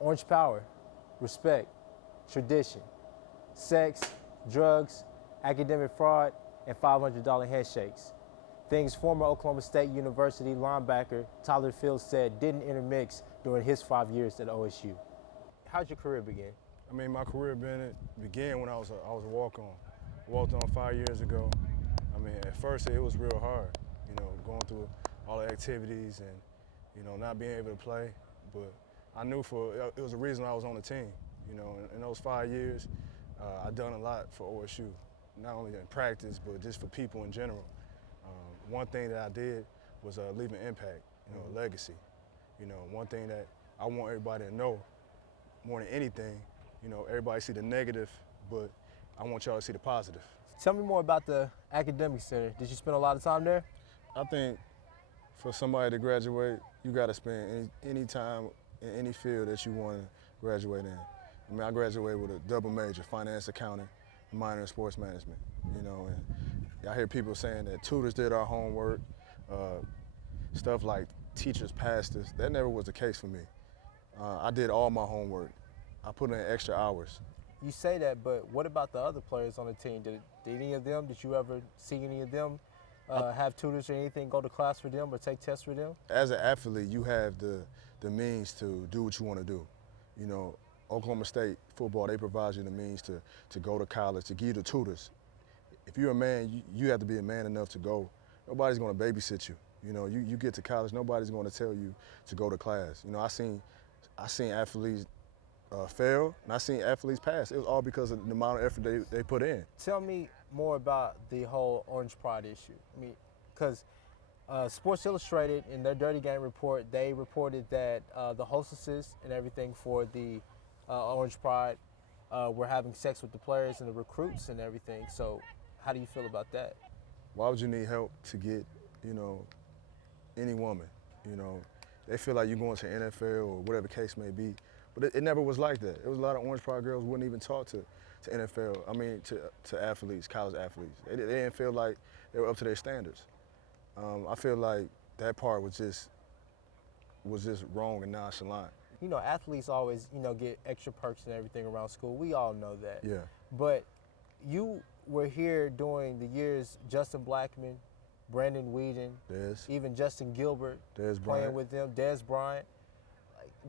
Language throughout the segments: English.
Orange power, respect, tradition, sex, drugs, academic fraud, and $500 handshakes. Things former Oklahoma State University linebacker Tyler Fields said didn't intermix during his 5 years at OSU. How'd your career begin? I mean, my career began when I was a walk-on. Walked on 5 years ago. I mean, at first it was real hard, going through all the activities and, not being able to play. But I knew it was a reason I was on the team. In those 5 years, I've done a lot for OSU, not only in practice, but just for people in general. One thing that I did was leave an impact, a legacy. One thing that I want everybody to know more than anything, everybody see the negative, but I want y'all to see the positive. Tell me more about the academic center. Did you spend a lot of time there? I think for somebody to graduate, you got to spend any time in any field that you want to graduate in. I mean, I graduated with a double major, finance, accounting, minor in sports management. And I hear people saying that tutors did our homework, stuff like teachers passed us. That never was the case for me. I did all my homework. I put in extra hours. You say that, but what about the other players on the team? Did any of them, did you ever see any of them have tutors or anything, go to class for them or take tests for them? As an athlete, you have the means to do what you want to do. Oklahoma State football, they provide you the means to go to college, to give you the tutors. If you're a man, you have to be a man enough to go. Nobody's going to babysit you. You get to college, nobody's going to tell you to go to class. I seen athletes fail, and I seen athletes pass. It was all because of the amount of effort they put in. Tell me more about the whole Orange Pride issue. I mean, because Sports Illustrated, in their Dirty Game report, they reported that the hostesses and everything for the Orange Pride were having sex with the players and the recruits and everything. So how do you feel about that? Why would you need help to get, any woman? They feel like you're going to the NFL or whatever the case may be. But it never was like that. There was a lot of Orange Pride girls who wouldn't even talk to NFL, to athletes, college athletes. They didn't feel like they were up to their standards. I feel like that part was just wrong and nonchalant. Athletes always, get extra perks and everything around school. We all know that. Yeah. But you were here during the years Justin Blackman, Brandon Whedon, even Justin Gilbert playing with them, Dez Bryant.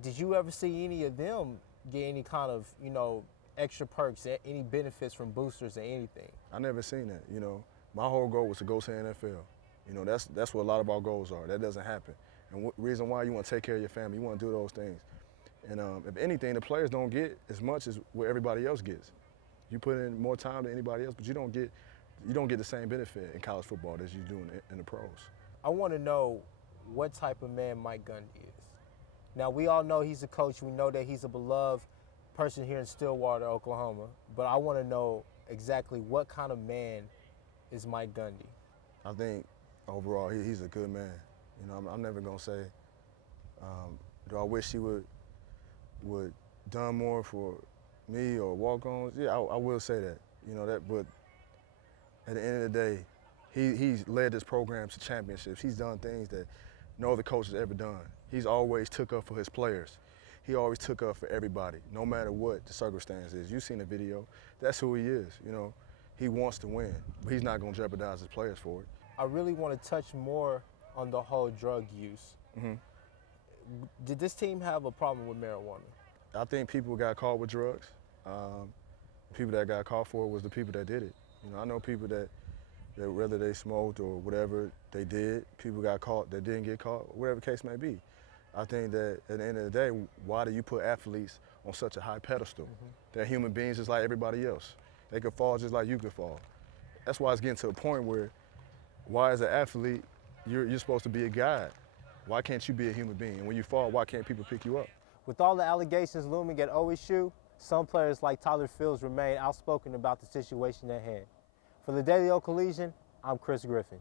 Did you ever see any of them get any kind of, extra perks, any benefits from boosters or anything? I never seen that. My whole goal was to go to the NFL. That's what a lot of our goals are. That doesn't happen. And reason why you want to take care of your family, you want to do those things. And if anything, the players don't get as much as what everybody else gets. You put in more time than anybody else, but you don't get the same benefit in college football as you do in the pros. I want to know what type of man Mike Gundy is. Now, we all know he's a coach. We know that he's a beloved person here in Stillwater, Oklahoma. But I want to know exactly what kind of man is Mike Gundy. I think overall he's a good man. I'm never going to say, do I wish he would done more for me or walk-ons? Yeah, I will say that. But at the end of the day, he's led this program to championships. He's done things that no other coach has ever done. He's always took up for his players. He always took up for everybody, no matter what the circumstance is. You've seen the video. That's who he is. He wants to win, but he's not going to jeopardize his players for it. I really want to touch more on the whole drug use. Mm-hmm. Did this team have a problem with marijuana? I think people got caught with drugs. People that got caught for it was the people that did it. I know people that whether they smoked or whatever they did, people got caught that didn't get caught, whatever the case may be. I think that at the end of the day, why do you put athletes on such a high pedestal? Mm-hmm. They're human beings just like everybody else. They could fall just like you could fall. That's why it's getting to a point where, why as an athlete, you're supposed to be a guide. Why can't you be a human being? And when you fall, why can't people pick you up? With all the allegations looming at OSU, some players like Tyler Fields remain outspoken about the situation at hand. For the Daily O Collegian, I'm Kchris Griffin.